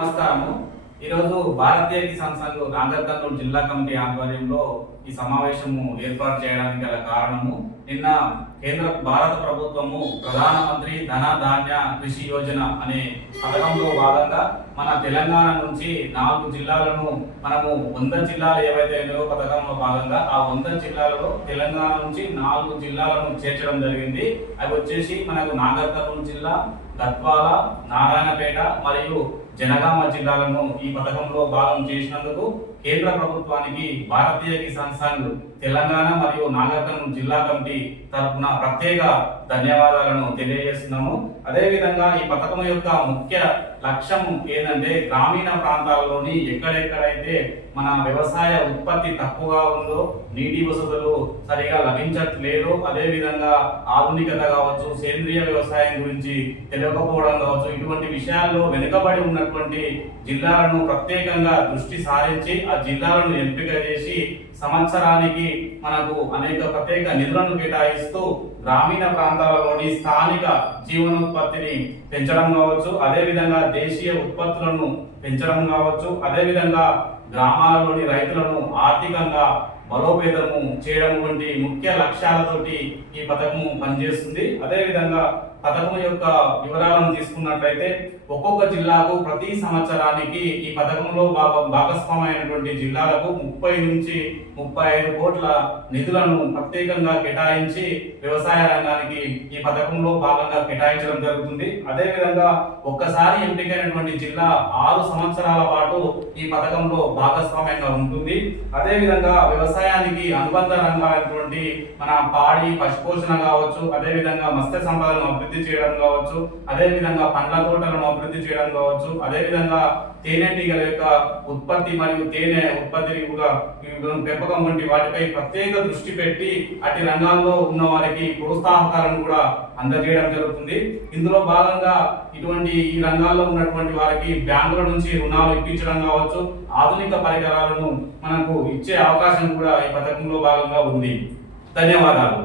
నమస్కారము ఈరోజు భారతీయ కిసాన్ సంఘ్ నాగర్ జిల్లా కమిటీ ఆధ్వర్యంలో ఈ సమావేశము ఏర్పాటు చేయడానికి గల కారణము నిన్న కేంద్ర భారత ప్రభుత్వము ప్రధానమంత్రి ధన ధాన్య కృషి యోజన అనే పథకంలో భాగంగా మన తెలంగాణ నుంచి నాలుగు జిల్లాలను మనము వంద జిల్లాలు ఏవైతే ఉన్నాయో పథకంలో భాగంగా ఆ వంద జిల్లాలలో తెలంగాణ నుంచి నాలుగు జిల్లాలను చేర్చడం జరిగింది. అవి వచ్చేసి మనకు నాగర్కర్నూలు జిల్లా గద్వాల నారాయణపేట మరియు జనగామ జిల్లాలను ఈ పథకంలో భాగం చేసినందుకు కేంద్ర ప్రభుత్వానికి భారతీయ కిసాన్ సంఘ్ తెలంగాణ మరియు నాగర్కర్నూలు జిల్లా కమిటీ తరఫున ప్రత్యేక ధన్యవాదాలను తెలియజేస్తున్నాము. అదేవిధంగా ఈ పథకం యొక్క ముఖ్య లక్ష్యం ఏంటంటే గ్రామీణ ప్రాంతాల్లోని ఎక్కడెక్కడైతే మన వ్యవసాయ ఉత్పత్తి తక్కువగా ఉందో నీటి వసతులు సరిగా లభించట్లేదు అదేవిధంగా ఆధునికత కావచ్చు సేంద్రియ వ్యవసాయం గురించి తెలియకపోవడం కావచ్చు ఇటువంటి విషయాల్లో వెనుకబడి ఉన్నటువంటి జిల్లాలను ప్రత్యేకంగా దృష్టి సారించి ఆ జిల్లాలను ఎంపిక చేసి సంవత్సరానికి మనకు అనేక ప్రత్యేక నిధులను కేటాయిస్తూ గ్రామీణ ప్రాంతాలలోని స్థానిక జీవనోత్పత్తిని పెంచడం కావచ్చు అదేవిధంగా దేశీయ ఉత్పత్తులను పెంచడం కావచ్చు అదేవిధంగా గ్రామాలలోని రైతులను ఆర్థికంగా బలోపేతము చేయడం వంటి ముఖ్య లక్ష్యాలతోటి ఈ పథకము పనిచేస్తుంది. అదేవిధంగా పథకం యొక్క వివరాలను తీసుకున్నట్లయితే ఒక్కొక్క జిల్లాకు ప్రతి సంవత్సరానికి ఈ పథకంలో భాగం భాగస్వామైనటువంటి జిల్లాలకు ముప్పై నుంచి ముప్పై ఐదు కోట్ల నిధులను ప్రత్యేకంగా కేటాయించి వ్యవసాయ రంగానికి ఈ పథకంలో భాగంగా కేటాయించడం జరుగుతుంది. అదేవిధంగా ఒక్కసారి ఎంపికైనటువంటి జిల్లా ఆరు సంవత్సరాల పాటు ఈ పథకంలో భాగస్వామ్యంగా ఉంటుంది. అదేవిధంగా వ్యవసాయానికి అనుబంధ రంగాలైనటువంటి మన పాడి పశుపోషణ కావచ్చు అదేవిధంగా మత్స్య సంపదను అభివృద్ధి చేయడం కావచ్చు అదేవిధంగా పండ్ల తోటలను అభివృద్ధి చేయడం కావచ్చు అదేవిధంగా తేనెటీగల యొక్క ఉత్పత్తి మరియు తేనె ఉత్పత్తిని కూడా పెంపకం వంటి వాటిపై ప్రత్యేక దృష్టి పెట్టి అటు రంగాల్లో ఉన్న వారికి ప్రోత్సాహకాలను కూడా అందజేయడం జరుగుతుంది. ఇందులో భాగంగా ఇటువంటి ఈ రంగాల్లో ఉన్నటువంటి వారికి బ్యాంకుల నుంచి రుణాలు ఇప్పించడం కావచ్చు ఆధునిక పరికరాలను మనకు ఇచ్చే అవకాశం కూడా ఈ పథకంలో భాగంగా ఉంది. ధన్యవాదాలు.